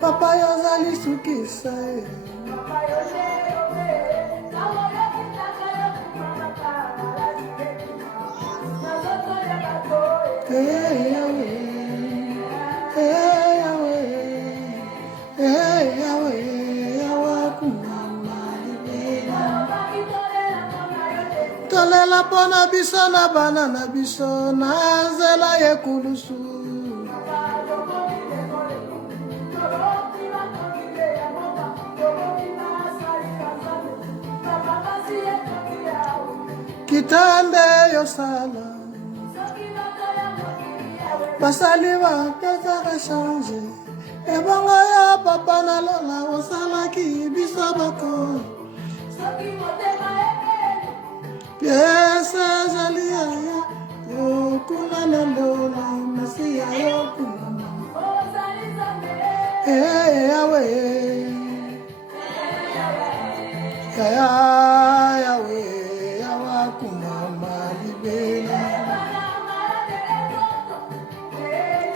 Papa yozali suki sai. Hey Yahweh, hey Yahweh, hey Yahweh, Yahweh kumama libela. Tolela pona biso na bana na biso na zela yekulusu. Kitande yosala basali ba pesa changer e bongo ya papa na lola osala ki biso bako piesa jalia yo kuna na lola masia yo kuna Yahweh Yahweh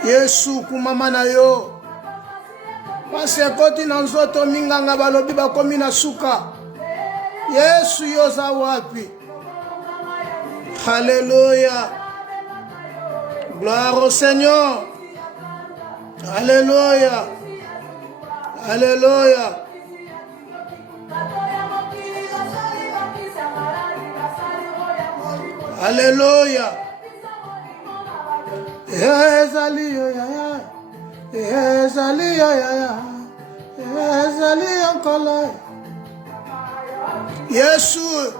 Yesu kumama na yo pasi ekoti na nzoto minganga balobi bakomi na suka Yesu yoza wapi. Alléluia, gloire au Seigneur. Alléluia, alléluia. Alléluia. Ezali ya ya. Ezali ya ya. Ezali encore. Yesu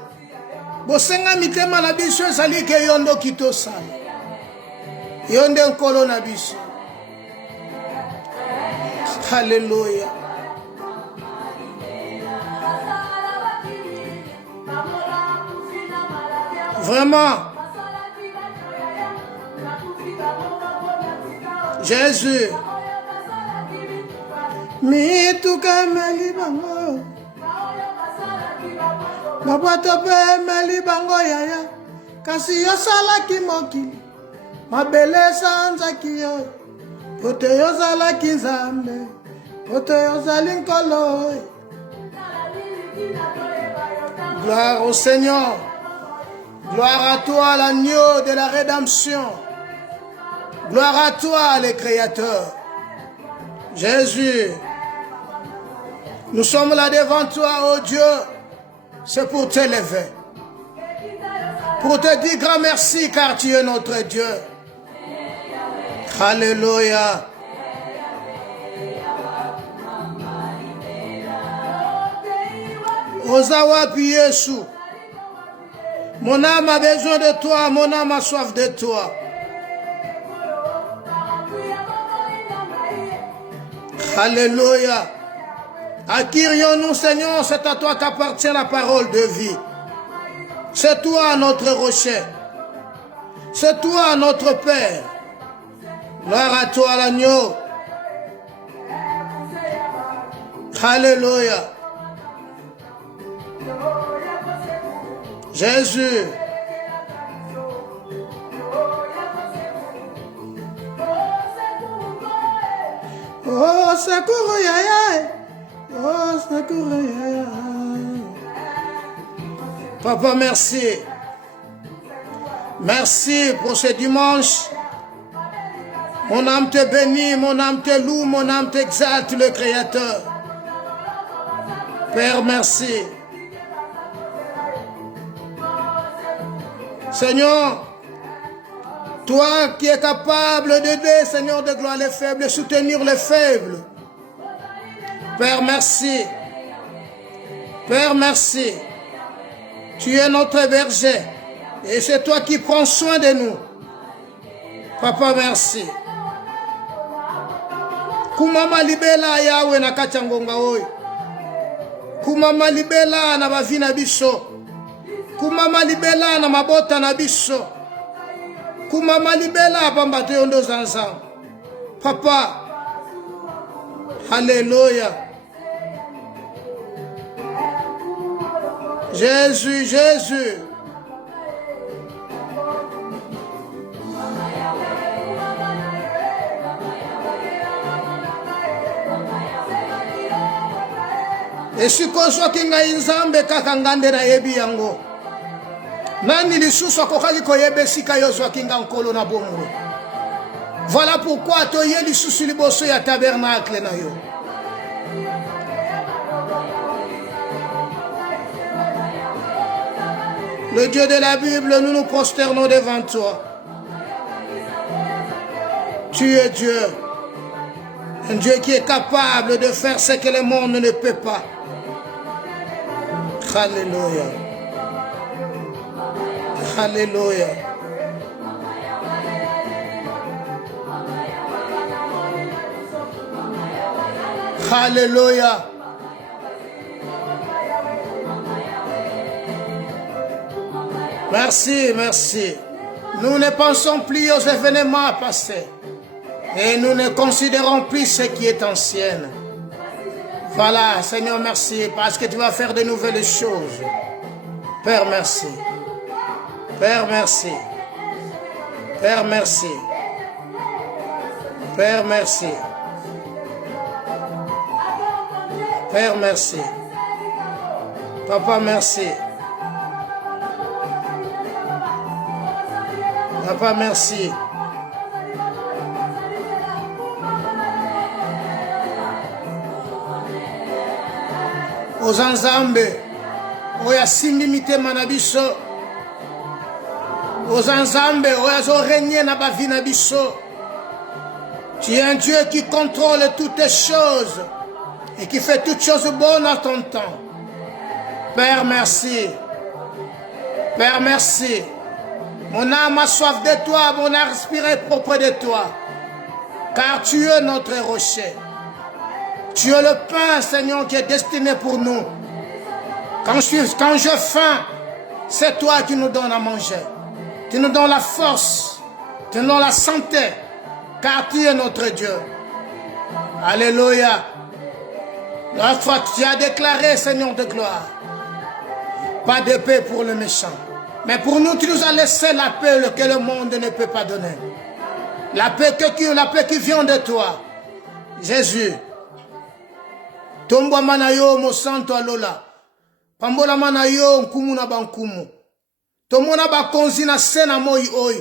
bosenga mitema na biso ezali ke yondo kitosala. Yonde nkolo na biso. Alléluia. Vraiment, Jésus, mituka meli bango, mabato pe meli bango yaya, kasi yosala ki mokili, mabele sanzaki yo, pote yosala ki nzambe, pote yosali nkolo. Gloire au Seigneur. Gloire à toi, l'agneau de la rédemption. Gloire à toi, le Créateur. Jésus, nous sommes là devant toi, oh Dieu. C'est pour t'élever. Pour te dire grand merci, car tu es notre Dieu. Alléluia. Ozawa pi Yesu. Mon âme a besoin de toi, mon âme a soif de toi. Alléluia. À qui irions-nous, Seigneur? C'est à toi qu'appartient la parole de vie. C'est toi notre rocher. C'est toi notre Père. Gloire à toi l'agneau. Alléluia. Jésus. Oh, secours, yaya. Oh, secours, yaya. Papa, merci. Merci pour ce dimanche. Mon âme te bénit, mon âme te loue, mon âme t'exalte, le Créateur. Père, merci. Seigneur, toi qui es capable d'aider, Seigneur de gloire, les faibles, de soutenir les faibles. Père, merci. Père, merci. Tu es notre berger. Et c'est toi qui prends soin de nous. Papa, merci. Kumama libela yawe na kachangonga oi. Kumama libela na bavina biso. Kumama libela na mabota na biso. Kumama libela pamba te ondo zanza. Papa. Alléluia. Jésus, Jésus. Esikoso kinga inzambe kaka ngande na yebi yango. Nani lisusu akokaki koyebe sika yo zwa kinga nkolo na bomwe. Voilà pourquoi toye lisusu liboso ya tabernacle na yo. Le Dieu de la Bible, nous nous prosternons devant toi. Tu es Dieu. Un Dieu qui est capable de faire ce que le monde ne peut pas. Alléluia. Alléluia. Alléluia. Merci, merci. Nous ne pensons plus aux événements passés. Et nous ne considérons plus ce qui est ancien. Voilà, Seigneur, merci, parce que tu vas faire de nouvelles choses. Père, merci. Père, merci. Père, merci. Père, merci. Père, merci. Papa, merci. Papa, merci. Aux Nzambe, oya simbi mitema na biso. Aux Nzambe, oya zo régner na ba vie na biso. Tu es un Dieu qui contrôle toutes les choses et qui fait toutes choses bonnes à ton temps. Père, merci. Père, merci. Mon âme a soif de toi, mon âme respire propre de toi. Car tu es notre rocher. Tu es le pain, Seigneur, qui est destiné pour nous. Quand j'ai faim, c'est toi qui nous donnes à manger. Tu nous donnes la force, tu nous donnes la santé, car tu es notre Dieu. Alléluia. La fois tu as déclaré, Seigneur de gloire, pas de paix pour le méchant. Mais pour nous, tu nous as laissé la paix que le monde ne peut pas donner. La paix qui vient de toi. Jésus. Tombo manayo mo santo alola. Pambola manayo nkumu na bankumu. Tomona bakonzi na sena moi oi.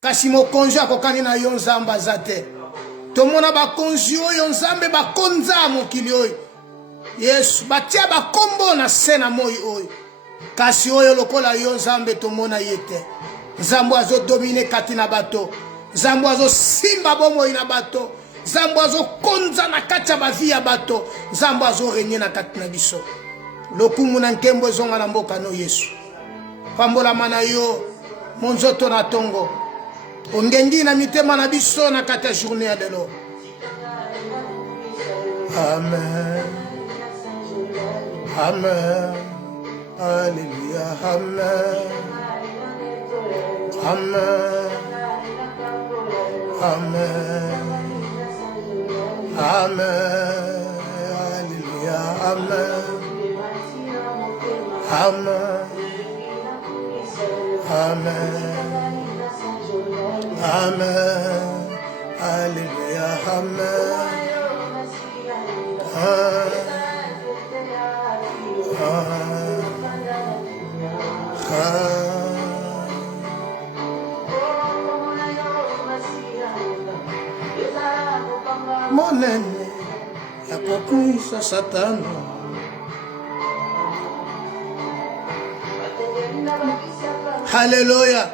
Kasi mo konzi akokani na yo nzamba zate. Tomona bakonzi oyo nzambe bakonza mokili oi. Yesu batia bakombo na sena moi oi. Kasi oyo lokola yo nzambe tomona yete. Nzambo azo domine kati na bato. Nzambo azo simba bomo ina bato. Nzambo azo konza na kati ya bavi ya bato. Nzambo azo renye na kati na biso. Lokumu na nkembo zonga na mboka no Yesu. Pambola mana yo monzoto na tongo. Ongengi na mitema na biso na kati ya journée ya delo. Amen. Amen. Alléluia. Amen. Amen. Amen. Amen. Alléluia. Amen. Amen. Amen. Amen. Alléluia. Amen. Mon ennemi, ya kokuisa Satana. Hallelujah.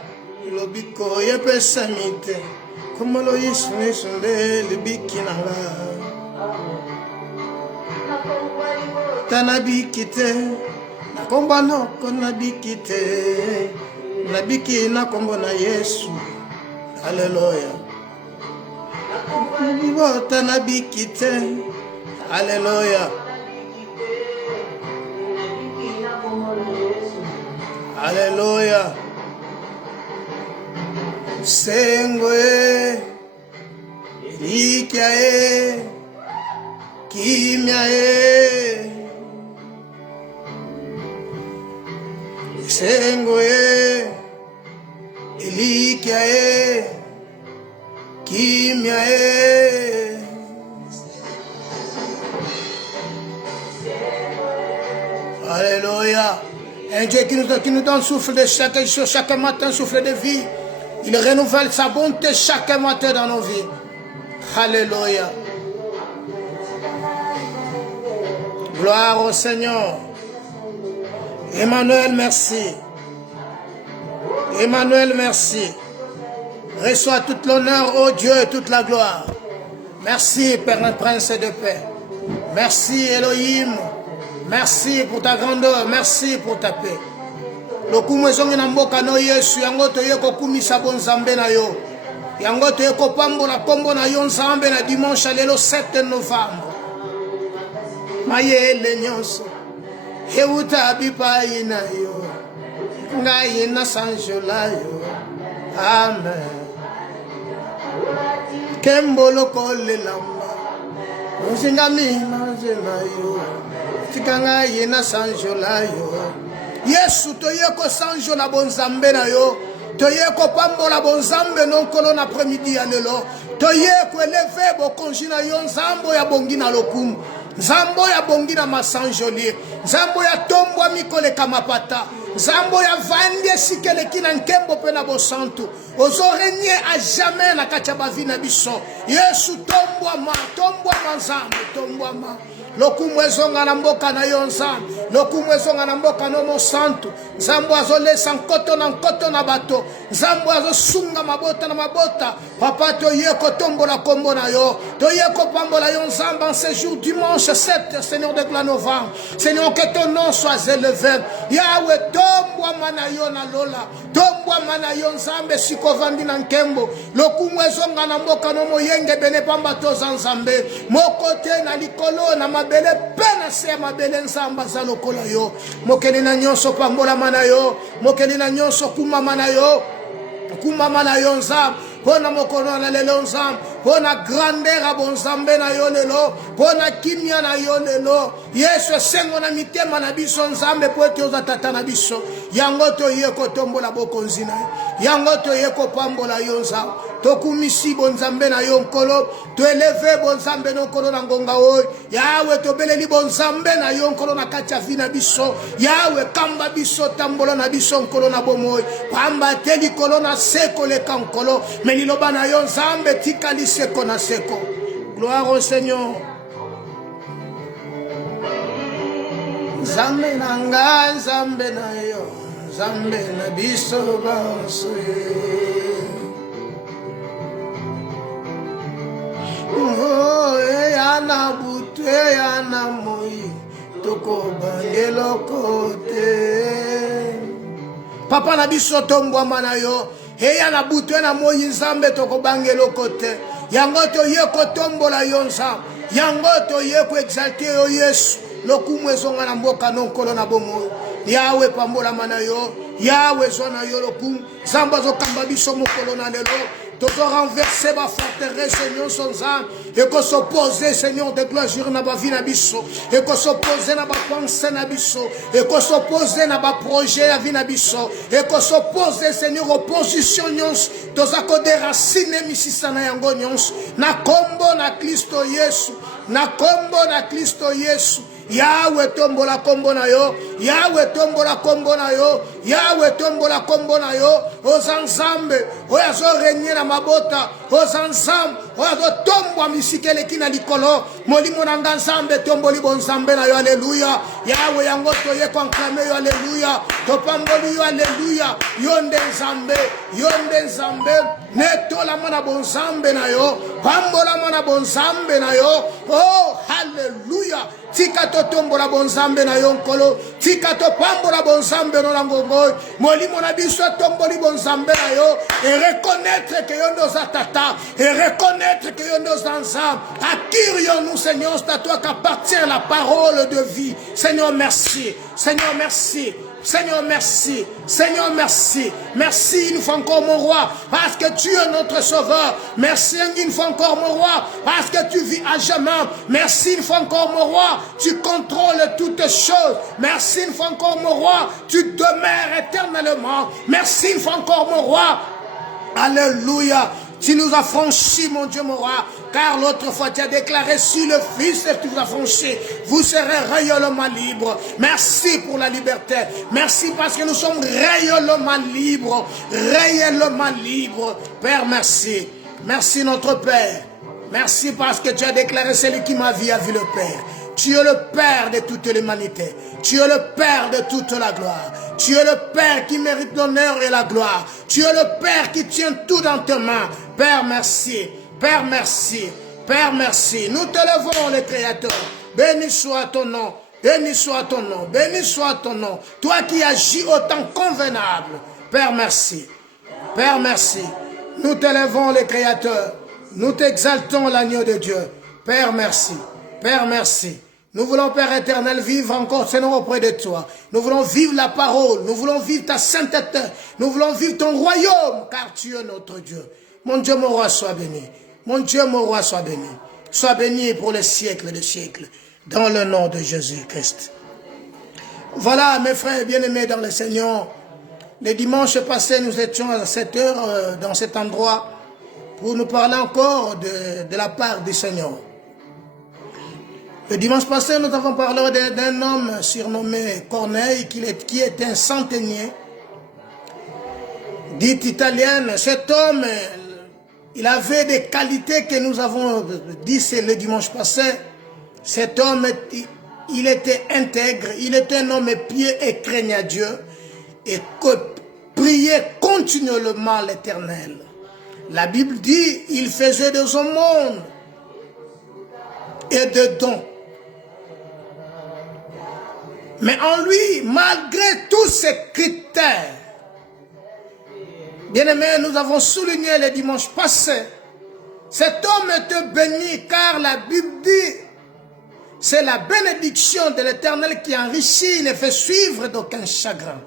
Ilobiko yepe samite. Kumalo yisune sunde libikinanga. Tanabikite. Nakomba noko nabikite. Nabiki nakombo na Yesu. Hallelujah. Tanabikite. Hallelujah. Hallelujah. Sengwe Ikae Kimyae Sengwe Ikae Kimyae. Alléluia. Un Dieu qui nous donne souffle de chaque matin, souffle de vie. Il renouvelle sa bonté chaque matin dans nos vies. Alléluia. Gloire au Seigneur. Emmanuel, merci. Emmanuel, merci. Reçois tout l'honneur, ô Dieu, et toute la gloire. Merci, Père notre Prince de paix. Merci, Elohim. Merci pour ta grandeur. Merci pour ta paix. Lokumu zongi na mboka no Yesu yango toye kokumisa bonzambe na yo. Yango toye kopambola kombo na yo nzambe na dimanche lelo 7 novembre. Mayele nyonso heuta bipai na yo. Ngai na sanjola yo. Amen. Kembolo kole lamba. Nzingami na zena yo. Tikanga yena sanjola yo. Yesu toyeko sanjo na bonzambe na yo. Toyeko pambola bonzambe non kolon après-midi ya lelo. Toyeko eleve bokonji na yo nzambo ya bongi na lokumu. Nzambo ya bongi na masanjoli. Nzambo ya tombwa mikole kamapata. Nzambo ya vandie sikeleki na nkembo pe na bosantu. Ozo régner à jamais na katia bavi na biso. Yesu tombwa ma nzambe tombwa ma. Lokumu ezonga na mboka na yo nzambe. Lokumu ezonga na mboka no mosantu. Nzambo azolesa nkoto na bato. Nzambo azosunga mabota na mabota. Papa toyeko tombola kombo na yo. Toyeko pambola yo nzambe en ce jour dimanche 7 Seigneur de gloire novembre. Seigneur que ton nom soit élevé. Yahweh tombwa mana yo na lola. Tombwa mana yo nzambe sikovandi na nkembo. Lokumu ezonga na mboka no moyenge bene pamba toza nzambe. Mokote na likolo na mabele pena se mabele nzamba za lokola yo. Mokeli na nyonso pambola mana yo. Mokeli na nyonso kuma mana yo. Kuma mana yo nzambe. Pona mokono na lelo nzambe. Pona grandeur a bonzambe na yo lelo. Pona kimia na yo lelo. Yesu sengo na mitema na biso nzambe po ete oza tata na biso. Yango to yeko tombola bokonzi na yo. Yango to yeko pambola yo nzambe. Tokumisi bonzambe na yo nkolo. To eleve bonzambe no nkolo na ngonga oyo. Yawe to beleli bonzambe na yo nkolo na kati ya vi na biso. Yawe kamba biso tambola na biso nkolo na bomoy. Pamba teli kolo na seko leka nkolo. Meliloba na yo nzambe tikali seko na seko. Gloire au Seigneur. Nzambe na nga, nzambe na yo. Nzambe na biso banso ye. Oh, eyana butu, eyana moi. Toko bangelo kote. Papa na biso tombwa mana yo. Eyana butu, eyana moi nzambe toko bangelo kote. Yango to yeko tombola yo nzambe. yango toye ko exalter yo Yesu lokumu ezonga na mboka nonkolo na bomo Yawe pambola mana yo Yawe zona yo lokumu zamba zokamba biso mokolo na lelo tozo renverser ba forteresse Seigneur sans âme et que s'opposer Seigneur de gloire jure na ba vie na biso et que s'opposer na ba pensée na biso et que s'opposer na ba projet na vie na biso et que s'opposer Seigneur opposition nyons toza ko déraciner misisa na yango nyons na kombo na Kristo Yesu na kombo na Kristo Yesu Yawe tombola kombo na yo Yawe tombola kombo na yo Yawe tombola kombo na yo ozanzambe oyazo régner na mabota ozanzambe oyazo tombwa misikele kina likolo molimo na nzambe tomboli bonzambe na yo alleluya Yawe yango toye conclamer yo alleluya topamboli yo alleluya yonde nzambe netola mana bonzambe na yo pambola mana bonzambe na yo oh hallelujah tika to tombola bonzambe na yo nkolo tika to pambola bonzambe no langongo molimo na biso tomboli bonzambe na yo et reconnaître que yo nos tata et reconnaître que yo nos ensemble attire-nous Seigneur c'est à toi qu'appartient la parole de vie Seigneur merci Seigneur merci Seigneur, merci. Seigneur, merci. Merci une fois encore, mon roi, parce que tu es notre sauveur. Merci une fois encore, mon roi, parce que tu vis à jamais. Merci une fois encore, mon roi, tu contrôles toutes choses. Merci une fois encore, mon roi, tu demeures éternellement. Merci une fois encore, mon roi. Alléluia. Tu nous as franchis, mon Dieu, mon roi, car l'autre fois tu as déclaré sur le Fils et tu nous as franchis. Vous serez réellement libres. Merci pour la liberté. Merci parce que nous sommes réellement libres. Réellement libres. Père, merci. Merci notre Père. Merci parce que tu as déclaré celui qui m'a vu a vu le Père. Tu es le Père de toute l'humanité. Tu es le Père de toute la gloire. Tu es le Père qui mérite l'honneur et la gloire. Tu es le Père qui tient tout dans tes mains. Père, merci. Père, merci. Père, merci. Nous te levons, le Créateur. Béni soit ton nom. Béni soit ton nom. Béni soit ton nom. Toi qui agis au temps convenable. Père, merci. Père, merci. Nous te levons, le Créateur. Nous t'exaltons, l'agneau de Dieu. Père, merci. Père, merci. Nous voulons, Père éternel, vivre encore, Seigneur, auprès de toi. Nous voulons vivre la parole. Nous voulons vivre ta sainteté. Nous voulons vivre ton royaume, car tu es notre Dieu. Mon Dieu, mon roi, sois béni. Mon Dieu, mon roi, sois béni. Sois béni pour les siècles des siècles. Dans le nom de Jésus-Christ. Voilà, mes frères bien-aimés dans le Seigneur. Le dimanche passé, nous étions à 7 heures dans cet endroit pour nous parler encore de la part du Seigneur. Le dimanche passé, nous avons parlé d'un homme surnommé Corneille, qui était un centenier, dit italienne. Cet homme, il avait des qualités que nous avons dit le dimanche passé. Cet homme, il était intègre, il était un homme pieux et craignait Dieu, et priait continuellement l'Éternel. La Bible dit, il faisait des aumônes et des dons. Mais en lui, malgré tous ces critères, bien-aimés, nous avons souligné le dimanche passé, cet homme était béni car la Bible dit, c'est la bénédiction de l'Éternel qui enrichit et ne fait suivre d'aucun chagrin.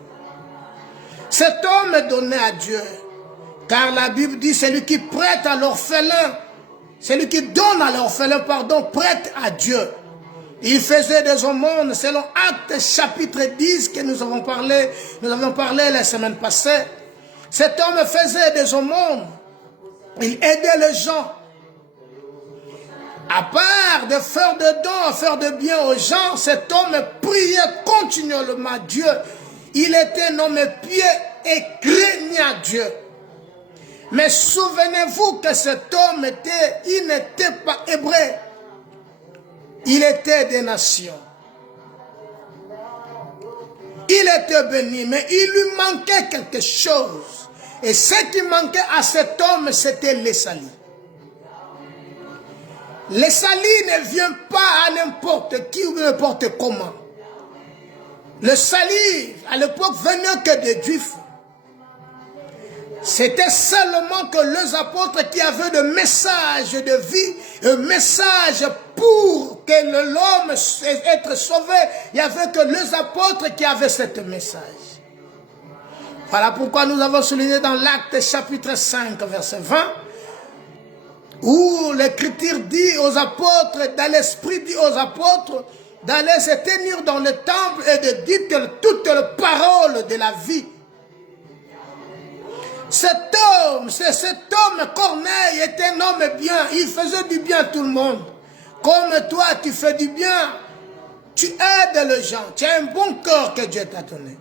Cet homme est donné à Dieu, car la Bible dit, celui qui prête à l'orphelin, celui qui donne à l'orphelin, prête à Dieu. Il faisait des aumônes selon Actes chapitre 10 que nous avons parlé la semaine passée. Cet homme faisait des aumônes. Il aidait les gens. À part de faire de dons, faire de bien aux gens, cet homme priait continuellement Dieu. Il était un homme pieux et craignait Dieu. Mais souvenez-vous que cet homme il n'était pas hébreu. Il était des nations. Il était béni, mais il lui manquait quelque chose. Et ce qui manquait à cet homme, c'était le salut. Le salut ne vient pas à n'importe qui ou n'importe comment. Le salut, à l'époque, venait que des Juifs. C'était seulement que les apôtres qui avaient le message de vie, un message pour que l'homme être sauvé. Il n'y avait que les apôtres qui avaient ce message. Voilà pourquoi nous avons souligné dans l'Acte chapitre 5, verset 20, où l'Écriture dit aux apôtres, dans l'Esprit dit aux apôtres, d'aller se tenir dans le temple et de dire toutes les paroles de la vie. Cet homme Corneille était un homme bien, il faisait du bien à tout le monde. Comme toi, tu fais du bien, tu aides les gens, tu as un bon cœur que Dieu t'a donné.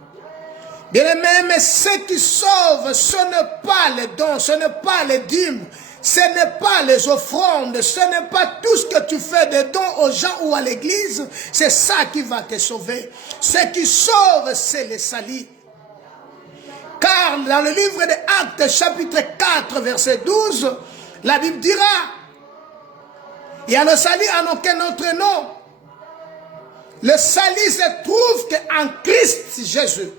Bien aimé, mais ce qui sauve, ce n'est pas les dons, ce n'est pas les dîmes, ce n'est pas les offrandes, ce n'est pas tout ce que tu fais de dons aux gens ou à l'église, c'est ça qui va te sauver. Ce qui sauve, c'est le salut. Car dans le livre des Actes, chapitre 4, verset 12, la Bible dira, il y a le salut en aucun autre nom. Le salut se trouve qu'en Christ Jésus.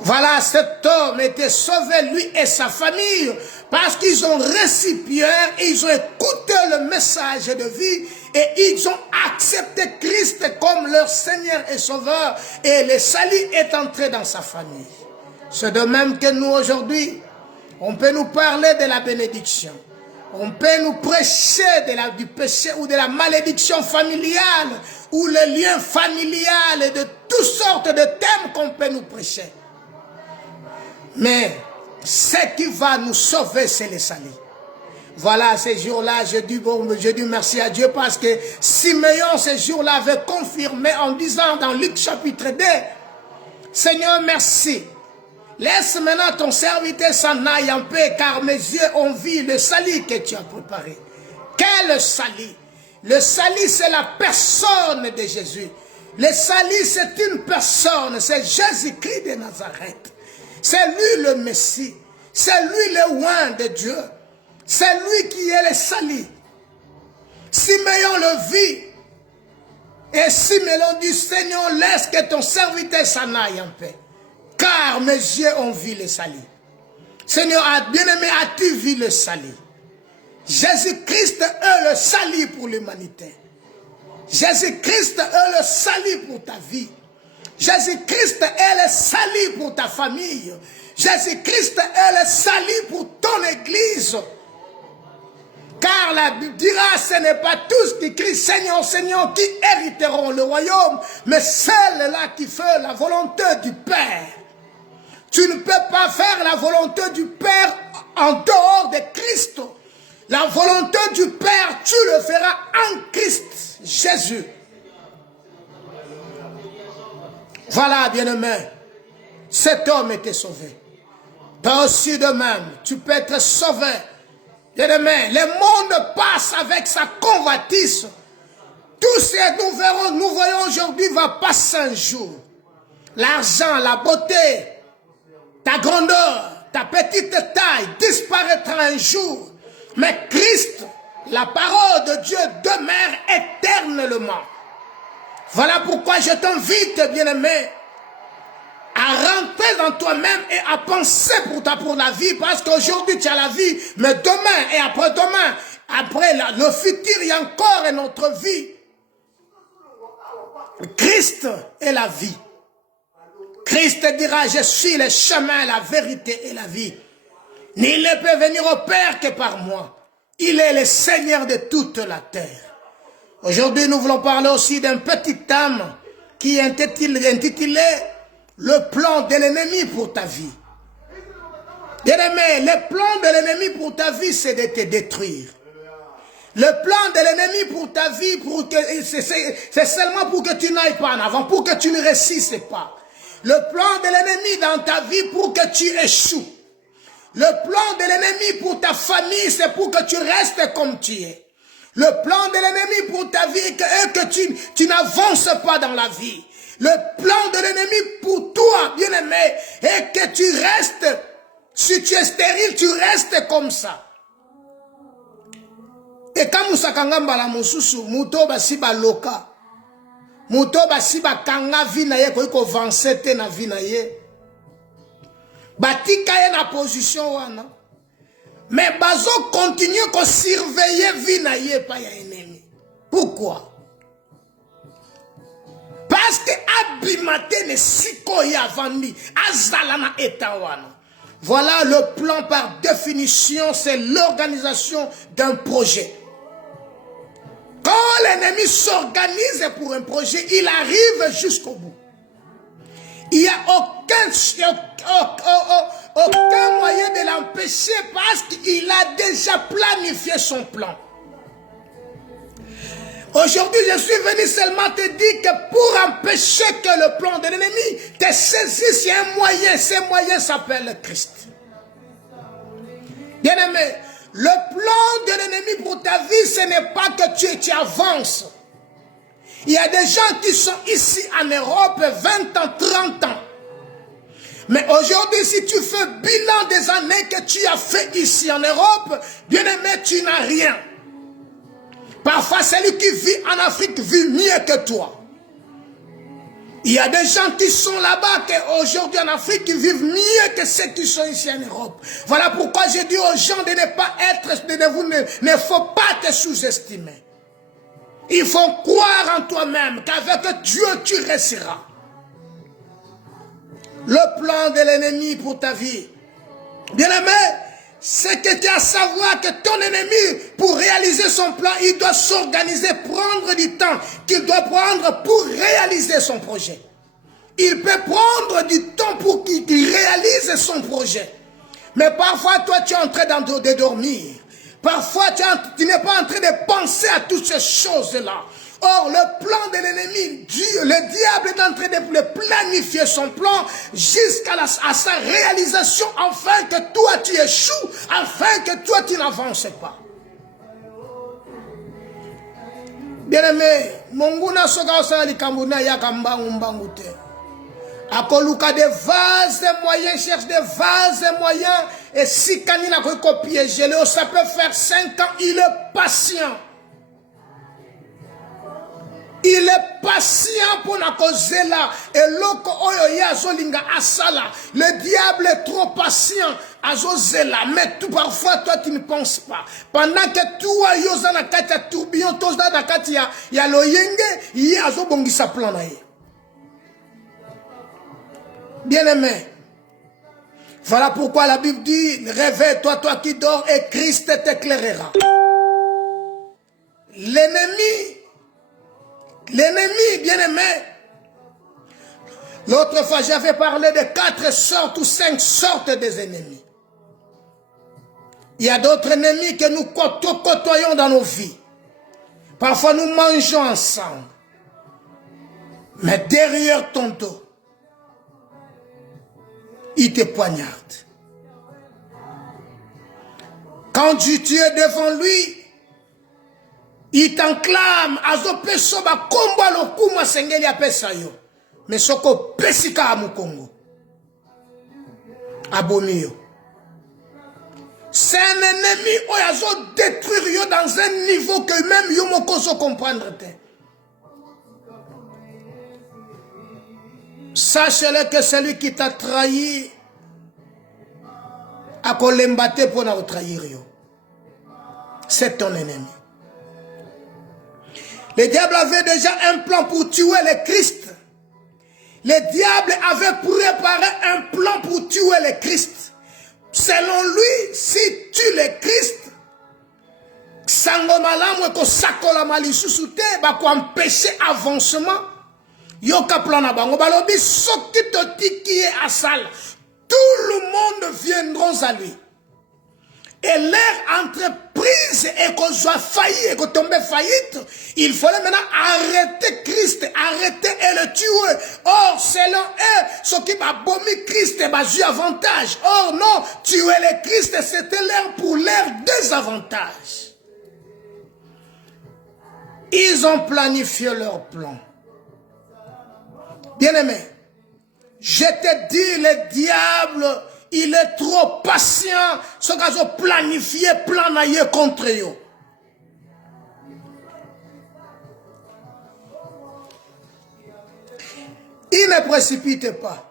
Voilà, cet homme était sauvé, lui et sa famille, parce qu'ils ont reçu Pierre, ils ont écouté le message de vie, et ils ont accepté Christ comme leur Seigneur et Sauveur, et le salut est entré dans sa famille. C'est de même que nous aujourd'hui, on peut nous parler de la bénédiction, on peut nous prêcher du péché ou de la malédiction familiale, ou le lien familial, et de toutes sortes de thèmes qu'on peut nous prêcher. Mais ce qui va nous sauver, c'est le salut. Voilà, ces jours-là, je dis merci à Dieu parce que Simeon, ces jours-là, avait confirmé en disant dans Luc chapitre 2, Seigneur, merci. Laisse maintenant ton serviteur s'en aille en paix, car mes yeux ont vu le salut que tu as préparé. Quel salut? Le salut, c'est la personne de Jésus. Le salut, c'est une personne, c'est Jésus-Christ de Nazareth. C'est lui le Messie. C'est lui le oint de Dieu. C'est lui qui est le salut. Simeon le vit. Et Simeon dit, Seigneur, laisse que ton serviteur s'en aille en paix. Car mes yeux ont vu le salut. Seigneur, bien-aimé, as-tu vu le salut? Jésus-Christ est le salut pour l'humanité. Jésus-Christ est le salut pour ta vie. Jésus-Christ est le salut pour ta famille. Jésus-Christ est le salut pour ton église. Car la Bible dira, ce n'est pas tous qui crient Seigneur, Seigneur, qui hériteront le royaume, mais celles-là qui font la volonté du Père. Tu ne peux pas faire la volonté du Père en dehors de Christ. La volonté du Père, tu le feras en Christ Jésus. Voilà, bien-aimé, cet homme était sauvé. Toi aussi de même, tu peux être sauvé. Bien-aimé, le monde passe avec sa convoitise. Tout ce que nous voyons aujourd'hui va passer un jour. L'argent, la beauté, ta grandeur, ta petite taille disparaîtra un jour. Mais Christ, la parole de Dieu, demeure éternellement. Voilà pourquoi je t'invite, bien-aimé, à rentrer dans toi-même et à penser pour la vie, parce qu'aujourd'hui tu as la vie, mais demain et après-demain, après le futur, il y a encore une autre vie. Christ est la vie. Christ dira, je suis le chemin, la vérité et la vie. Nul ne peut venir au Père que par moi. Il est le Seigneur de toute la terre. Aujourd'hui, nous voulons parler aussi d'un petit thème qui est intitulé « Le plan de l'ennemi pour ta vie ». Bien-aimé, le plan de l'ennemi pour ta vie, c'est de te détruire. Le plan de l'ennemi pour ta vie, c'est seulement pour que tu n'ailles pas en avant, pour que tu ne réussisses pas. Le plan de l'ennemi dans ta vie pour que tu échoues. Le plan de l'ennemi pour ta famille, c'est pour que tu restes comme tu es. Le plan de l'ennemi pour ta vie est que tu n'avances pas dans la vie. Le plan de l'ennemi pour toi, bien-aimé, est que tu restes, si tu es stérile, tu restes comme ça. Et quand nous sakangamba la mususu, muto basi ba loka, muto basi ba kanga vinaye ko vansete na vinaye. batika ye na position wana. Mais bazo continue à surveiller vie na ye pa ya ennemi. Pourquoi? Parce que abimate ne siko ya vandi azala na eta wana. Voilà le plan par définition, c'est l'organisation d'un projet. Quand l'ennemi s'organise pour un projet, il arrive jusqu'au bout. Il n'y a aucun moyen de l'empêcher parce qu'il a déjà planifié son plan. Aujourd'hui, je suis venu seulement te dire que pour empêcher que le plan de l'ennemi te saisisse, il y a un moyen. Ce moyen s'appelle le Christ. Bien-aimé, le plan de l'ennemi pour ta vie, ce n'est pas que tu avances. Il y a des gens qui sont ici en Europe 20 ans, 30 ans. Mais aujourd'hui, si tu fais bilan des années que tu as fait ici en Europe, bien-aimé, tu n'as rien. Parfois, celui qui vit en Afrique vit mieux que toi. Il y a des gens qui sont là-bas, aujourd'hui en Afrique, qui vivent mieux que ceux qui sont ici en Europe. Voilà pourquoi je dis aux gens de ne pas être, ne faut pas te sous-estimer. Il faut croire en toi-même qu'avec Dieu, tu réussiras. Le plan de l'ennemi pour ta vie. Bien-aimé, c'est que tu as à savoir que ton ennemi, pour réaliser son plan, il doit s'organiser, prendre du temps qu'il doit prendre pour réaliser son projet. Il peut prendre du temps pour qu'il réalise son projet. Mais parfois, toi, tu es en train de dormir. Parfois, tu n'es pas en train de penser à toutes ces choses-là. Or, le plan de l'ennemi, le diable est en train de planifier son plan jusqu'à sa réalisation, afin que toi tu échoues, afin que toi tu n'avances pas. Bien-aimé, Monguna soga osala likambuna yakamba umbangute. Akoluka des vases moyens, cherche des vases moyens, et si kanina ko piéger, ça peut faire 5 ans, il est patient. Il est patient pour la cause là. Et loko oyo ya zolinga asala. Le diable est trop patient à zozela. Mais tout parfois toi tu ne penses pas. Pendant que toi yoza na kati ya tourbillon, toza na kati ya loyenge, yi azo bongisa plan na ye. Bien-aimé. Voilà pourquoi la Bible dit, réveille-toi, toi qui dors, et Christ t'éclairera. L'ennemi, bien-aimé, l'autre fois j'avais parlé de 4 sortes ou 5 sortes des ennemis. Il y a d'autres ennemis que nous côtoyons dans nos vies. Parfois nous mangeons ensemble. Mais derrière ton dos, il te poignarde. Quand tu es devant lui, il t'enclame, azope soba komba lokuma sengeli apesa yo. Mais soko pesika amukongo. Abomi yo. C'est un ennemi oyazo détruire yo dans un niveau que même yo moko so comprendre te. Sache-le que celui qui t'a trahi a kolembate pour na trahir yo. C'est ton ennemi. Le diable avait déjà un plan pour tuer le Christ. Le diable avait préparé un plan pour tuer le Christ. Selon lui, si tu le Christ, sangomalamu ko sakola malisusu te ba ko empêcher avancement. Yoka plan na bango balobi soki totiki e asala. Tout le monde viendront à lui. Et leur entreprise est qu'on soit failli et qu'on tombe faillite. Il fallait maintenant arrêter Christ, arrêter et le tuer. Or, selon eux, ce qui m'a bombé Christ et m'a eu avantage. Or, non, tuer le Christ, c'était leur pour leur désavantage. Ils ont planifié leur plan. Bien-aimé, je te dis, le diable, il est trop patient. Ce qu'ils ont planifié, planaillé contre eux. Il ne précipite pas.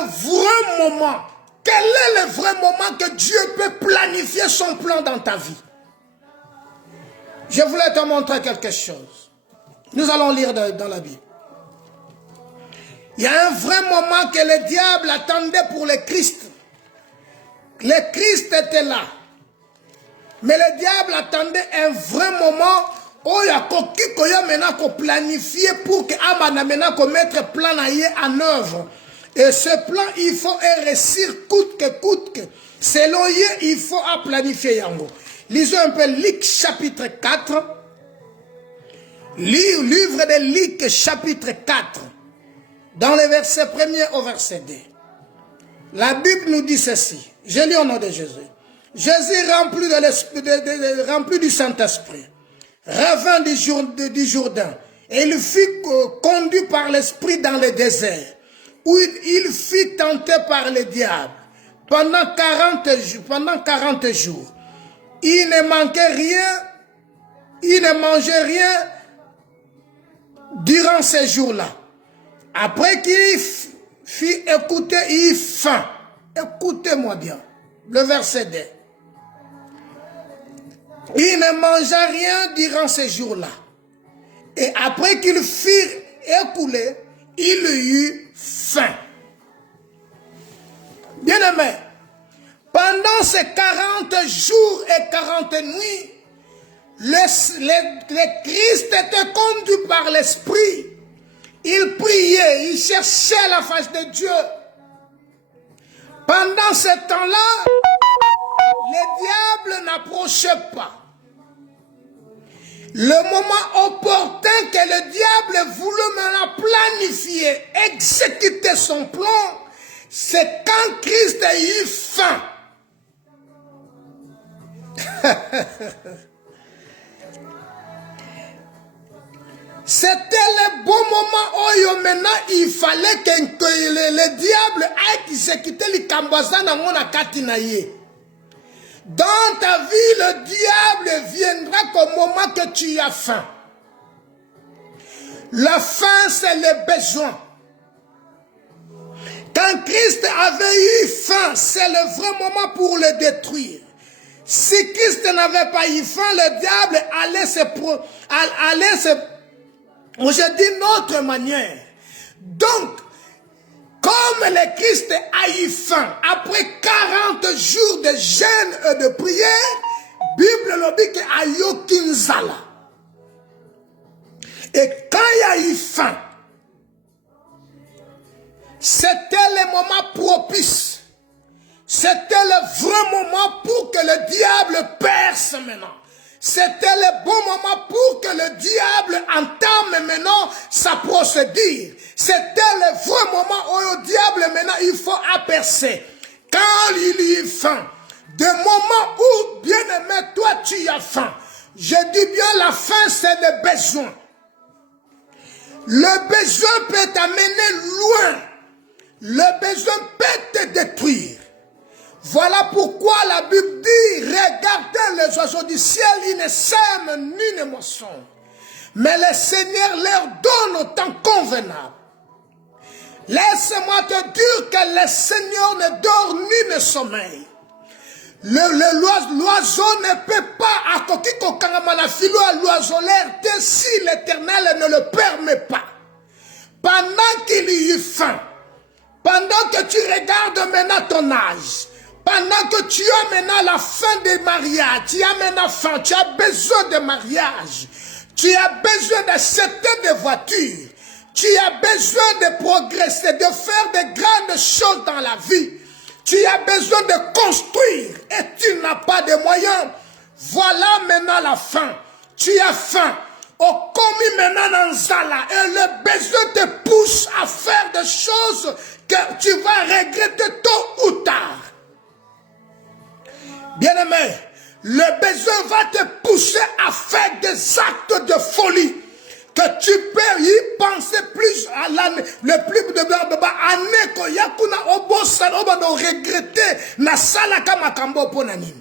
le vrai moment? Quel est le vrai moment que Dieu peut planifier son plan dans ta vie? Je voulais te montrer quelque chose. Nous allons lire dans la Bible. Il y a un vrai moment que le diable attendait pour le Christ. Le Christ était là. Mais le diable attendait un vrai moment où il y a maintenant planifié pour que Amana maintenant mettre plan en œuvre. Et ce plan, il faut réussir coûte que. Selon lui, il faut planifier yango. Lisons un peu Luc chapitre 4. Livre de Luc chapitre 4. Dans le verset 1er au verset 2. La Bible nous dit ceci. Je lis au nom de Jésus. Jésus rempli du Saint-Esprit, revint du Jourdain, et il fut conduit par l'Esprit dans le désert, où il fut tenté par le diable pendant 40 jours. Il ne manquait rien, il ne mangeait rien durant ces jours-là. Après qu'il fit écouter, il faim. Écoutez-moi bien, le verset 2. Il ne mangea rien durant ces jours-là. Et après qu'il fut écoulé, il eut faim. Bien-aimé, pendant ces 40 jours et 40 nuits, le Christ était conduit par l'Esprit. Il priait, il cherchait la face de Dieu. Pendant ce temps-là, le diable n'approchait pas. Le moment opportun que le diable voulait maintenant planifier, exécuter son plan, c'est quand Christ a eu faim. C'était le bon moment où maintenant il fallait que le diable ait exécuté les kambazana mona katinaye. Dans ta vie, le diable viendra qu'au moment que tu as faim. La faim, c'est le besoin. Quand Christ avait eu faim, c'est le vrai moment pour le détruire. Si Christ n'avait pas eu faim, le diable allait je dis notre manière. Donc, comme le Christ a eu faim, après 40 jours de jeûne et de prière, Bible nous dit qu'il a eu aucune zala. Et quand il a eu faim, c'était le moment propice. C'était le vrai moment pour que le diable perce maintenant. C'était le bon moment pour que le diable entame maintenant sa procédure. C'était le vrai moment où le diable maintenant il faut apercer. Quand il y a faim, de moment où, bien aimé, toi tu as faim. Je dis bien la faim c'est le besoin. Le besoin peut t'amener loin. Le besoin peut te détruire. Voilà pourquoi la Bible dit, regardez les oiseaux du ciel, ils ne sèment ni ne moissonnent. Mais le Seigneur leur donne au temps convenable. Laisse-moi te dire que le Seigneur ne dort ni ne sommeille. L'oiseau ne peut pas à l'oiseau l'air si l'Éternel ne le permet pas. Pendant qu'il y eut faim, pendant que tu regardes maintenant ton âge, pendant que tu as maintenant la fin des mariages, tu as maintenant faim, tu as besoin de mariage, tu as besoin d'acheter des voitures, tu as besoin de progresser, de faire de grandes choses dans la vie, tu as besoin de construire et tu n'as pas de moyens. Voilà maintenant la fin. Tu as faim. Au commis maintenant dans Zala et le besoin te pousse à faire des choses que tu vas regretter tôt ou tard. Bien-aimé, le besoin va te pousser à faire des actes de folie. Que tu peux y penser plus à l'année, le plus de année que yakuna obosa obano regretter na sala kama kambo ponani.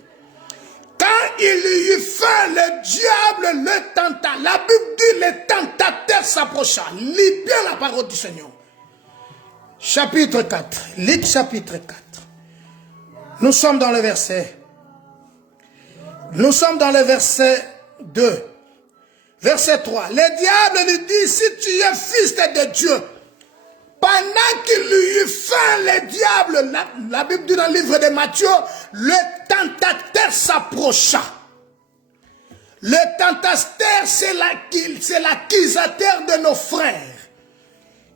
Quand il y eut faim, le diable le tenta. La Bible dit le tentateur s'approcha. Lis bien la parole du Seigneur. chapitre 4. Luc chapitre 4. Nous sommes dans le verset. Nous sommes dans le verset 2. Verset 3. Le diable lui dit, si tu es fils de Dieu, pendant qu'il lui eut faim, le diable, la Bible dit dans le livre de Matthieu, le tentateur s'approcha. Le tentateur, c'est l'accusateur de nos frères.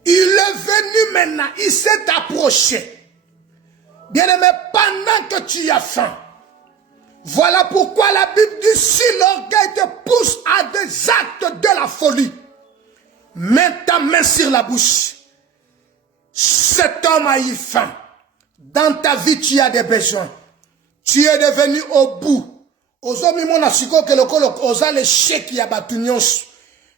Il est venu maintenant, il s'est approché. Bien-aimé, pendant que tu as faim, voilà pourquoi la Bible dit, si l'orgueil te pousse à des actes de la folie, mets ta main sur la bouche. Cet homme a eu faim. Dans ta vie, tu as des besoins. Tu es devenu au bout. Aujourd'hui, mon asiko que le col osa le chèque y a batunios.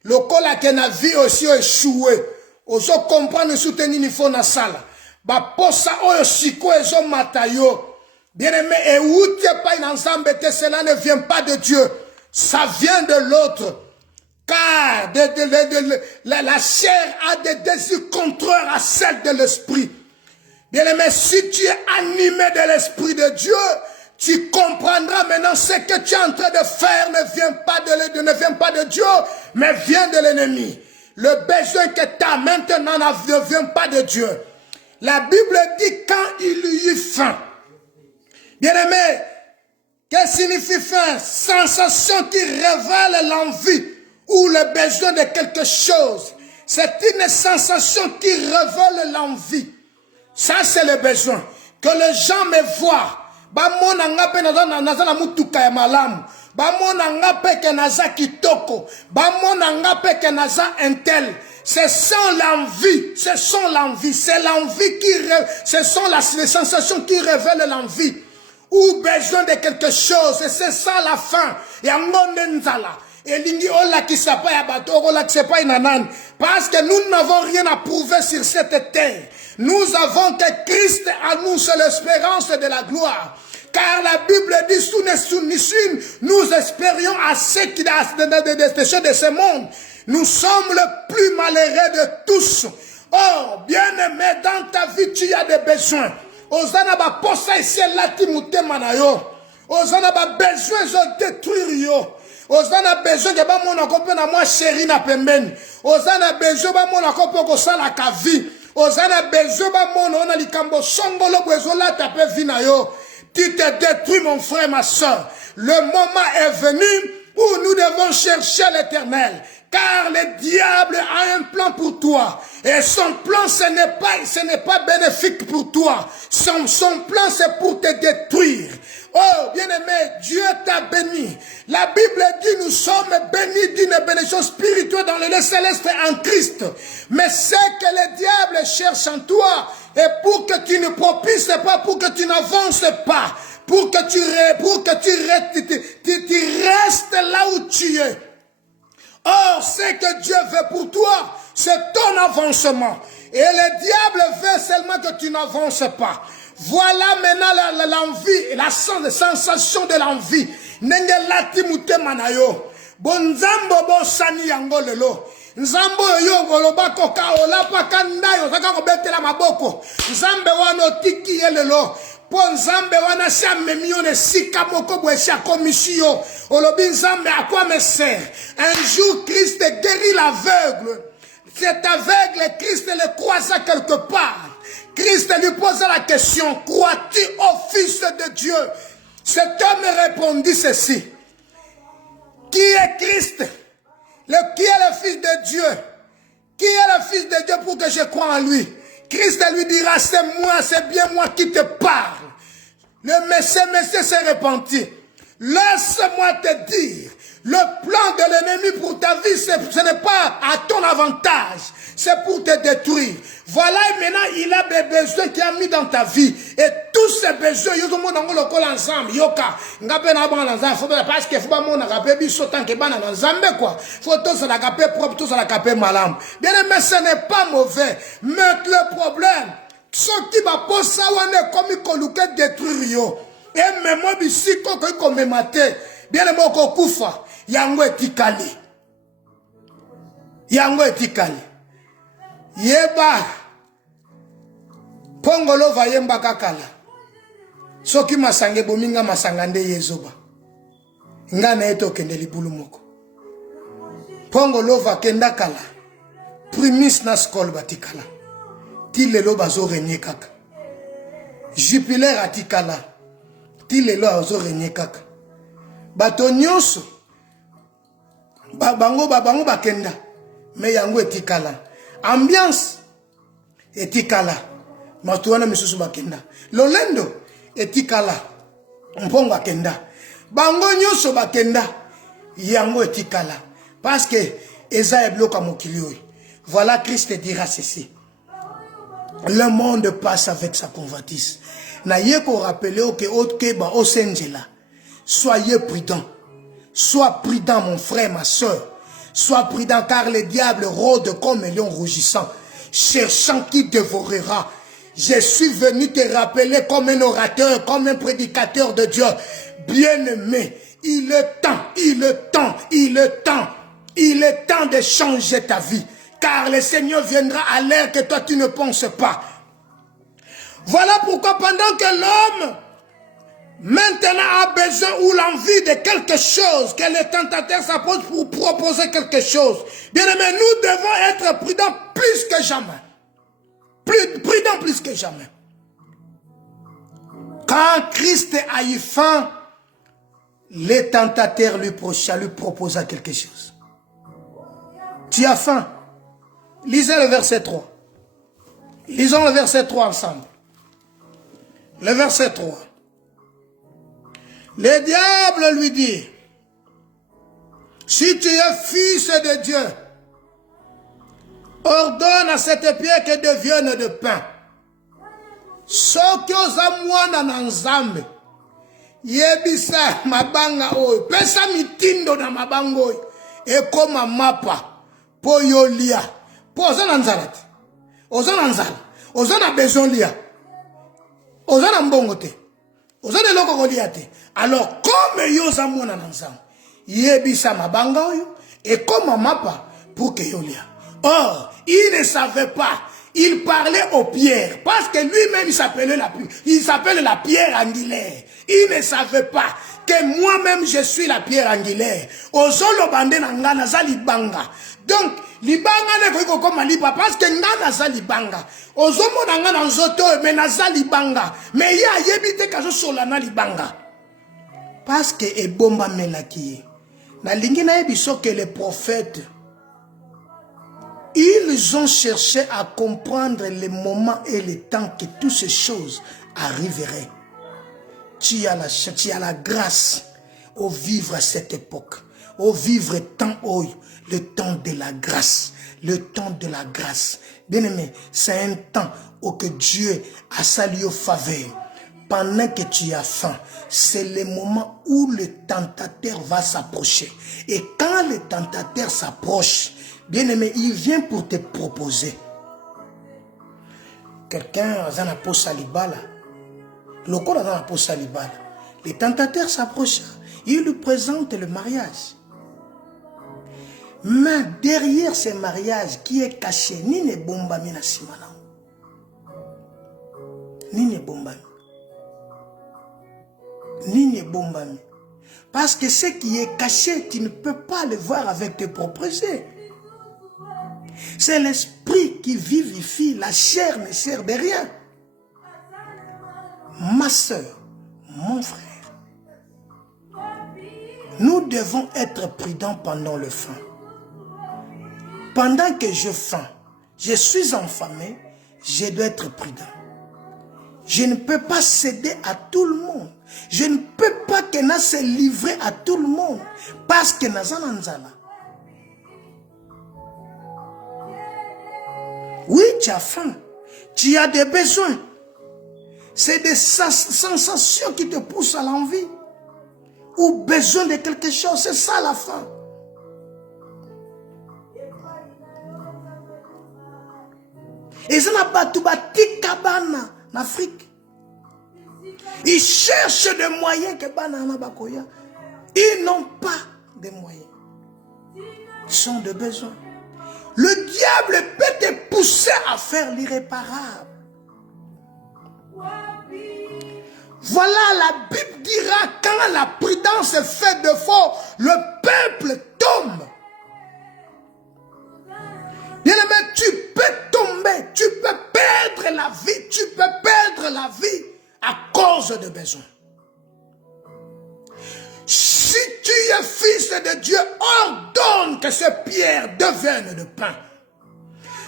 Le col a qu'un vie aussi échoué. Oso comprendre soutenir il faut na sala. Ba posa oyo siko ezo matayo. Bien-aimé, et où tu es pas ensemble que cela ne vient pas de Dieu. Ça vient de l'autre. Car la chair a des désirs contraires à celle de l'esprit. Bien-aimé, si tu es animé de l'esprit de Dieu, tu comprendras maintenant ce que tu es en train de faire ne vient pas de Dieu, mais vient de l'ennemi. Le besoin que tu as maintenant ne vient pas de Dieu. La Bible dit quand il eut faim. Bien-aimé, qu'est-ce que signifie faim? Sensation qui révèle l'envie ou le besoin de quelque chose. C'est une sensation qui révèle l'envie. Ça, c'est le besoin. Que les gens me voient. Bamona ngape naza na mutuka ya malamu. Bamona ngape ke naza kitoko. Bamona ngape ke naza intel. Ce sont l'envie. Ce sont l'envie. C'est l'envie qui... Ce sont les sensations qui révèlent l'envie. Ou besoin de quelque chose. Et c'est ça la fin. Yangonde nzala. Parce que nous n'avons rien à prouver sur cette terre. Nous avons que Christ à nous, c'est l'espérance de la gloire. Car la Bible dit, nous espérions à ceux qui de ce monde. Nous sommes le plus malheureux de tous. Oh, bien-aimé, dans ta vie, tu as des besoins. Osana ba posa ici là timute manayo. Osana ba besoin de détruire yo. Osana besoin que ba mona kope na moi chéri na pembeni. Osana besoin ba mona kope ko sala ka vie. Osana besoin ba mona ona likambo songolo bezola tape vie na yo. Tu te détruis mon frère ma soeur. Le moment est venu où nous devons chercher l'Éternel. Car le diable a un plan pour toi. Et son plan, ce n'est pas bénéfique pour toi. Son plan, c'est pour te détruire. Oh, bien-aimé, Dieu t'a béni. La Bible dit, nous sommes bénis d'une bénédiction spirituelle dans le lieu céleste en Christ. Mais ce que le diable cherche en toi, et pour que tu ne propices pas, pour que tu n'avances pas, pour que tu restes là où tu es. Or, ce que Dieu veut pour toi, c'est ton avancement. Et le diable veut seulement que tu n'avances pas. Voilà maintenant l'envie, la sensation de l'envie. Nengelati mute manayo. Bonzambo bo sani yango lelo. Nzambo yo goloba koka ola pakanda yo zaka ko betela maboko. Nzambe wano tiki lelo. Nzambe wana sha memione sika moko bwesha komisio. Olobi nzambe à quoi me sert? Un jour Christ guérit l'aveugle. Cet aveugle, Christ le croisa quelque part. Christ lui posa la question, crois-tu au Fils de Dieu? Cet homme répondit ceci. Qui est Christ? Qui est le Fils de Dieu? Qui est le Fils de Dieu pour que je croie en lui? Christ lui dira, c'est moi, c'est bien moi qui te parle. Le monsieur s'est repenti. Laisse-moi te dire, le plan de l'ennemi pour ta vie, ce n'est pas à ton avantage, c'est pour te détruire. Voilà, maintenant, il a des besoins qu'il a mis dans ta vie. Et tous ces besoins, ils ont le col ensemble. Yoka, parce qu'il faut pas mon agapé, bisotan que ban ensemble, quoi. Faut tous la capé propre, tous la capé malam. Bien aimé, ce n'est pas mauvais. Mais le problème, ce qui va pas ça, on est comme il coloquait détruire yo. Et même moi, ici, quand il me maté, bien aimé, qu'on koufa, yango etikali. Yango etikali. Yeba, Pongolo vayemba kakala. Soki masange bominga masangande yezoba. Ngana eto kende libulu moko. Pongolo va kenda kala. Primis na skol batikala. Tilelo bazo renye kaka. Jupiler atikala. Tilelo bazo renye kaka. Bato nyonso. Bango bakenda. Me yango etikala. Ambiance etikala. Matuana misusu bakenda. Lolendo etikala. Mpongo akenda. Bango nyonso bakenda. Yango etikala. Parce que eza ebloka mokilioi. Voilà, Christ dira ceci. Le monde passe avec sa convoitise. N'ayez qu'au rappeler que autre keba au Senjela. Soyez prudents. Sois prudent, mon frère, ma soeur. Sois prudent, car le diable rôde comme un lion rougissant, cherchant qui dévorera. Je suis venu te rappeler comme un orateur, comme un prédicateur de Dieu. Bien-aimé, il est temps de changer ta vie. Car le Seigneur viendra à l'heure que toi tu ne penses pas. Voilà pourquoi pendant que l'homme maintenant a besoin ou l'envie de quelque chose, que le tentateur s'approche pour proposer quelque chose. Bien aimé, nous devons être prudents plus que jamais. Prudents plus que jamais. Quand Christ a eu faim, le tentateur lui proposa quelque chose. Tu as faim? Lisez le verset 3. Lisons le verset 3 ensemble. Le verset 3. Le diable lui dit, si tu es fils de Dieu, ordonne à cette pierre que devienne de pain. Soki oza mwana na Nzambe, yebisa mabanga oyo, pesa mitindo na mabanga oyo, ekoma mapa, po yolia. Po oza na nzala te, oza na nzala, oza na besoin lia, oza na mbongo te, oza na eloko kolia te. Alors comme yo oza mwana na Nzambe, yebisa mabanga oyo, ekoma mapa pour que yolia. Or, il ne savait pas, il parlait aux pierres, parce que lui-même il s'appelle la pierre angulaire. Il ne savait pas que moi-même je suis la pierre angulaire. Ozolo bande na nga naza libanga. Donc, libanga ne ko koma liba parce que nga naza libanga. Ozomo na nga na nzoto mais naza libanga. Mais ya yebite kazo sola na libanga. Parce que ebomba melaki. Na lingi na yebiso que les prophètes, ils ont cherché à comprendre les moments et les temps que toutes ces choses arriveraient. Tu as la grâce au vivre à cette époque, au vivre le temps de la grâce, le temps de la grâce. Bien aimé, c'est un temps où que Dieu a salué aux faveurs. Pendant que tu as faim, c'est le moment où le tentateur va s'approcher. Et quand le tentateur s'approche, bien aimé, il vient pour te proposer. Quelqu'un a un pot salibala. Le corps a un pot salibala. Le tentateur s'approche. Il lui présente le mariage. Mais derrière ce mariage qui est caché, ni ne bombami na simana. Ni ne bombami. Ni ne bombami. Parce que ce qui est caché, tu ne peux pas le voir avec tes propres yeux. C'est l'esprit qui vivifie, la chair ne sert de rien. Ma soeur, mon frère, nous devons être prudents pendant le faim. Pendant que je faim, je suis enfamé, je dois être prudent. Je ne peux pas céder à tout le monde. Je ne peux pas que na se livrer à tout le monde. Parce que na zananzala. Oui, tu as faim. Tu as des besoins. C'est des sensations qui te poussent à l'envie. Ou besoin de quelque chose. C'est ça la faim. Et ça n'a pas tout bâti cabane en Afrique. Ils cherchent des moyens que banana bakoya. Ils n'ont pas de moyens. Ils sont de besoin. Le diable peut te pousser à faire l'irréparable. Voilà, la Bible dira, quand la prudence fait défaut, le peuple tombe. Bien-aimé, tu peux tomber, tu peux perdre la vie, tu peux perdre la vie à cause de besoins. Si tu es fils de Dieu, ordonne que ce pierre devienne de pain.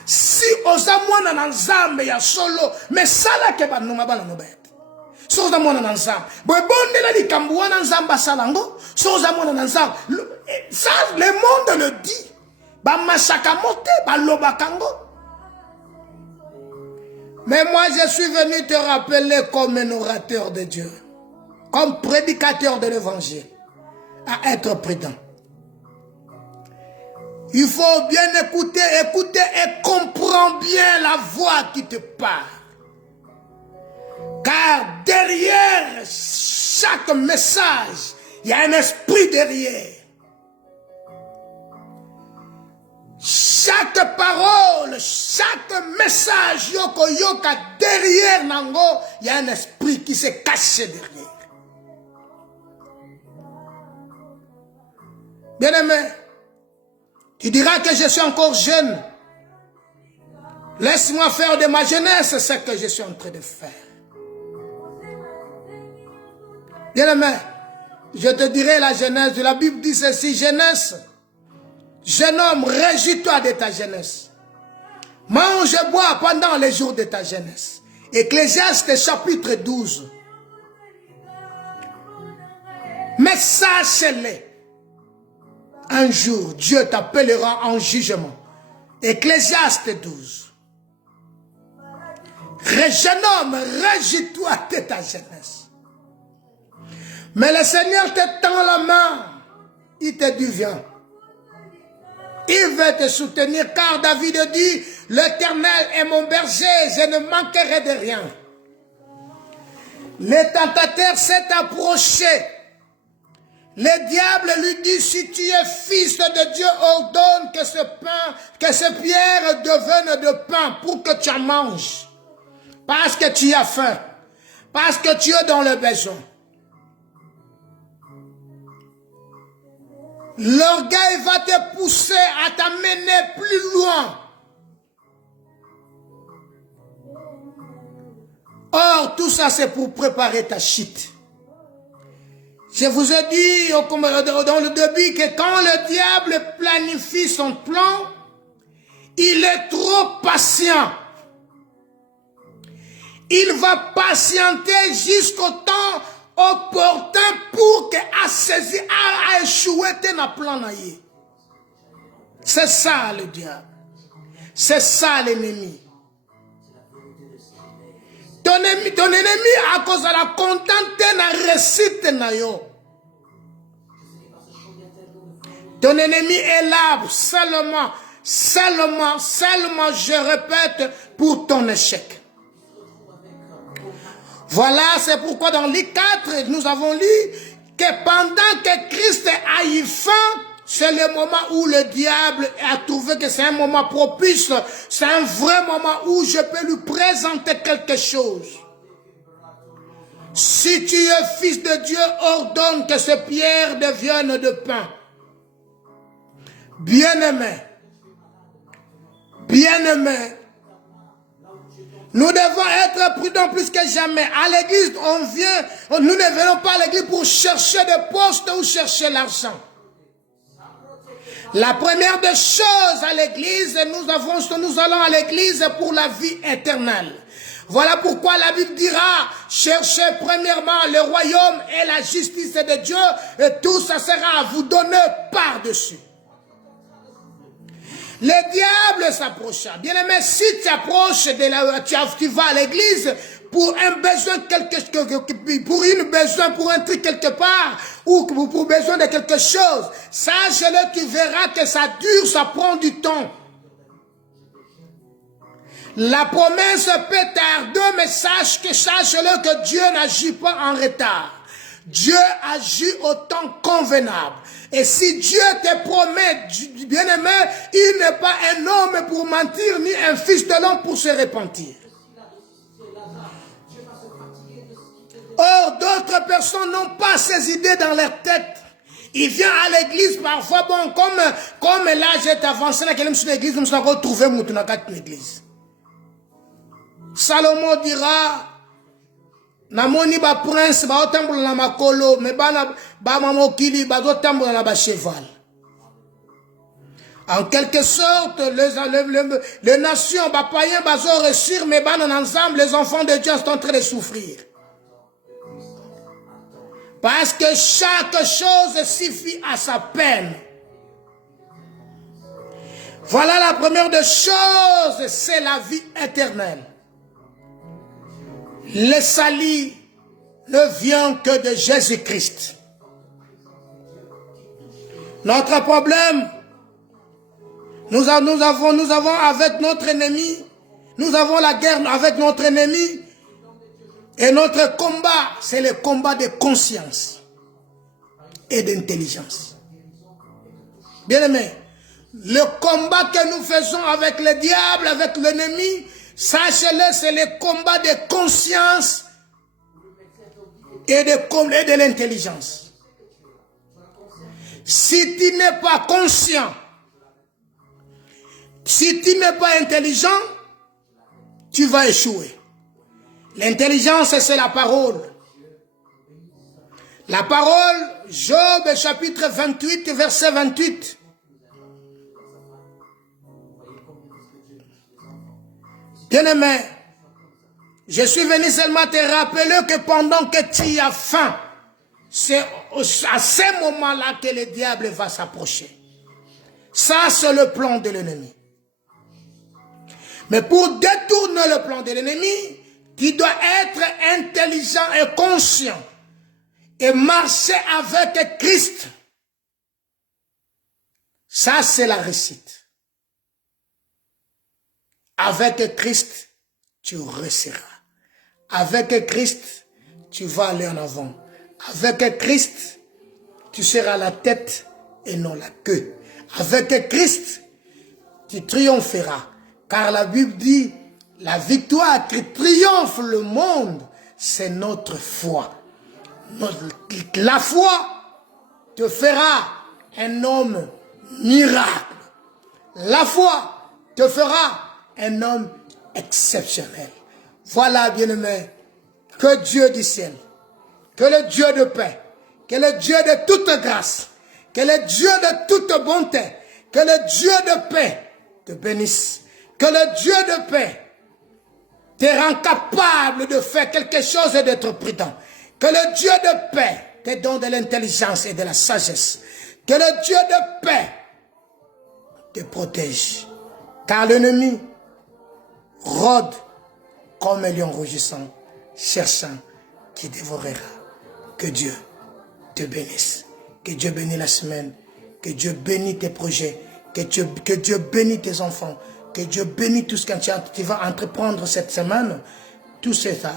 Si osamwana na nzambe ya solo, mais ça là que ba noma ba no bet. So osamwana na nzambe, boy bonde na likambu wana nzamba salango, so osamwana na nzambe. Ça le monde le dit. Ba masakamote ba lobakango. Mais moi je suis venu te rappeler comme un orateur de Dieu, comme prédicateur de l'évangile, à être prudent. Il faut bien écouter et comprendre bien la voix qui te parle. Car derrière chaque message, il y a un esprit derrière. Chaque parole, chaque message, yoko yoka, derrière nango, il y a un esprit qui se cache derrière. Bien-aimé, tu diras que je suis encore jeune. Laisse-moi faire de ma jeunesse ce que je suis en train de faire. Bien-aimé, je te dirai la jeunesse de la Bible dit ceci, jeunesse. Jeune homme, réjouis-toi de ta jeunesse. Mange et bois pendant les jours de ta jeunesse. Ecclésiaste chapitre 12. Mais sache-le. Un jour, Dieu t'appellera en jugement. Ecclésiaste 12. Jeune homme, réjouis-toi de ta jeunesse. Mais le Seigneur te tend la main. Il te dit, viens. Il veut te soutenir car David dit, l'Éternel est mon berger, je ne manquerai de rien. Le tentateur s'est approché. Le diable lui dit, si tu es fils de Dieu, ordonne que ce pierre devienne de pain pour que tu en manges. Parce que tu as faim. Parce que tu es dans le besoin. L'orgueil va te pousser à t'amener plus loin. Or, tout ça, c'est pour préparer ta chute. Je vous ai dit dans le début que quand le diable planifie son plan, il est trop patient. Il va patienter jusqu'au temps opportun pour que à échouer dans plan. C'est ça le diable. C'est ça l'ennemi. Ton ennemi à cause de la contente na réussite na yo. Ton ennemi est là seulement, je répète, pour ton échec. Voilà, c'est pourquoi dans Luc 4, nous avons lu que pendant que Christ a eu faim, c'est le moment où le diable a trouvé que c'est un moment propice, c'est un vrai moment où je peux lui présenter quelque chose. Si tu es fils de Dieu, ordonne que ce pierre devienne de pain. Bien-aimé, nous devons être prudents plus que jamais. À l'église, nous ne venons pas à l'église pour chercher des postes ou chercher l'argent. La première des choses à l'église, nous allons à l'église pour la vie éternelle. Voilà pourquoi la Bible dira, cherchez premièrement le royaume et la justice de Dieu, et tout ça sera à vous donner par-dessus. Le diable s'approcha. Bien aimé, si tu approches tu vas à l'église pour un besoin pour un truc quelque part, ou pour besoin de quelque chose, sache-le, tu verras que ça dure, ça prend du temps. La promesse peut tarder, mais sache-le que Dieu n'agit pas en retard. Dieu agit au temps convenable. Et si Dieu te promet, bien-aimé, il n'est pas un homme pour mentir, ni un fils de l'homme pour se repentir. Or, d'autres personnes n'ont pas ces idées dans leur tête. Ils viennent à l'église parfois, bon, comme là j'ai avancé, là, quelqu'un sur l'église, nous avons trouvé l'église. Salomon dira, Namoni ba prince, ba otambola na makolo, mais ba mamokili, ba otambola na ba cheval. En quelque sorte, les nations, les païens, ont réussir, mais ensemble, les enfants de Dieu sont en train de souffrir. Parce que chaque chose suffit à sa peine. Voilà la première des choses, c'est la vie éternelle. Le salut ne vient que de Jésus-Christ. Notre problème, nous avons avec notre ennemi, nous avons la guerre avec notre ennemi, et notre combat, c'est le combat de conscience et d'intelligence. Bien-aimés, le combat que nous faisons avec le diable, avec l'ennemi, sachez-le, c'est le combat de conscience et de l'intelligence. Si tu n'es pas conscient, si tu n'es pas intelligent, tu vas échouer. L'intelligence, c'est la parole. La parole, Job chapitre 28, verset 28. Bien-aimé, je suis venu seulement te rappeler que pendant que tu as faim, c'est à ce moment-là que le diable va s'approcher. Ça, c'est le plan de l'ennemi. Mais pour détourner le plan de l'ennemi, tu dois être intelligent et conscient et marcher avec Christ. Ça, c'est la réussite. Avec Christ, tu réussiras. Avec Christ, tu vas aller en avant. Avec Christ, tu seras la tête et non la queue. Avec Christ, tu triompheras. Car la Bible dit, la victoire qui triomphe le monde, c'est notre foi. La foi te fera un homme miracle. La foi te fera un homme exceptionnel. Voilà, bien-aimé, que Dieu du ciel, que le Dieu de paix, que le Dieu de toute grâce, que le Dieu de toute bonté, que le Dieu de paix te bénisse. Que le Dieu de paix te rend capable de faire quelque chose et d'être prudent. Que le Dieu de paix te donne de l'intelligence et de la sagesse. Que le Dieu de paix te protège. Car l'ennemi rôde comme un lion rugissant, cherchant qui dévorera. Que Dieu te bénisse. Que Dieu bénisse la semaine. Que Dieu bénisse tes projets. Que Dieu bénisse tes enfants. Que Dieu bénisse tout ce que tu vas entreprendre cette semaine. Tout ça.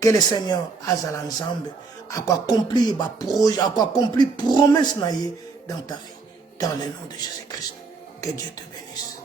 Que le Seigneur a l'ensemble. À quoi accomplir projet, à quoi accomplir promesse dans ta vie. Dans le nom de Jésus-Christ. Que Dieu te bénisse.